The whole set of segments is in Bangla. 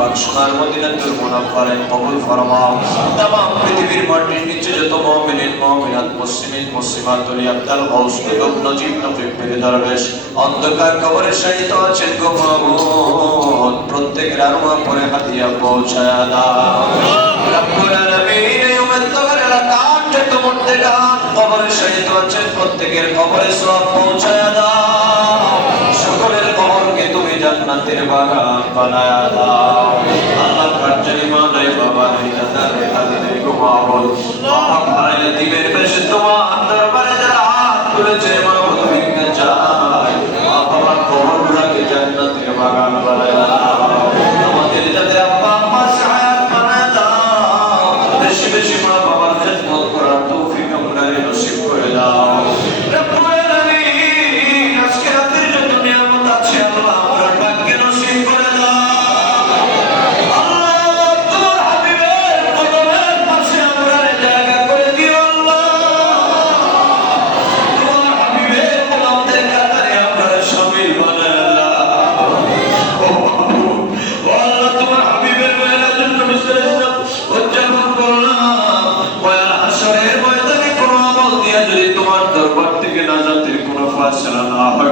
পাক সোনার মদিনাতুল মুনাফফারে কবুল ফরমাও তামাম পৃথিবীর মাটির নিচে যত মুমিনিন মুমিনাত মুসলিমিন, মুসলিমাত ওলি আব্দাল গাউস কুতুব নজিব নফিক পীর দরবেশ অন্ধকার কবরে শায়িত আছেন গো মাবুদ প্রত্যেকের আরমা পরে হাতিয়া পৌঁছায়া দাও প্রত্যেকের কবরে সওয়াব পৌঁছায়া সকলের কবরকে তুমি জান্নাতের বাগান বানায়া দাও দাদি নাই নাজাতের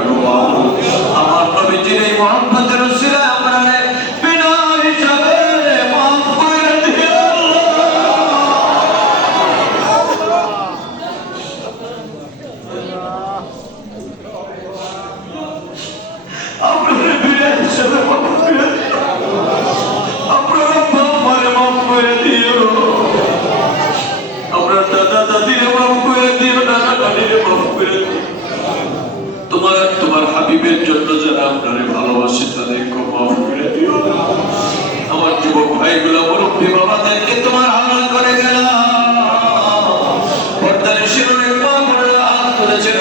হাবিবের জন্য যারা আপনারে ভালোবাসে, তাদের মাফ করে দিও। আমার যুবক ভাইগুলো, মুরব্বী বাবাদেরকে তোমার হালাল করে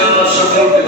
আল্লাহ সকলকে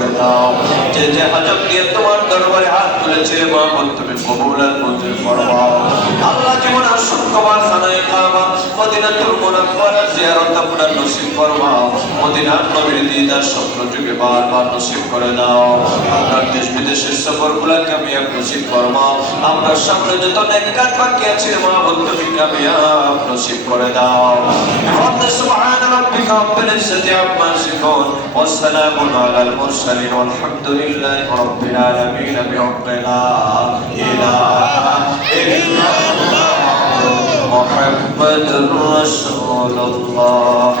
করে দাও যে দেশ বিদেশের সফর গুলাকে আমি এক নসিব ফরমাও সামনে যত নেককার বাকি আছে মাহবুব তুমি নসিব করে দাও। সুবহান رب العزة عما يصفون والسلام على المرسلين والحمد لله رب العالمين برب لا إله إلا الله محمد رسول الله.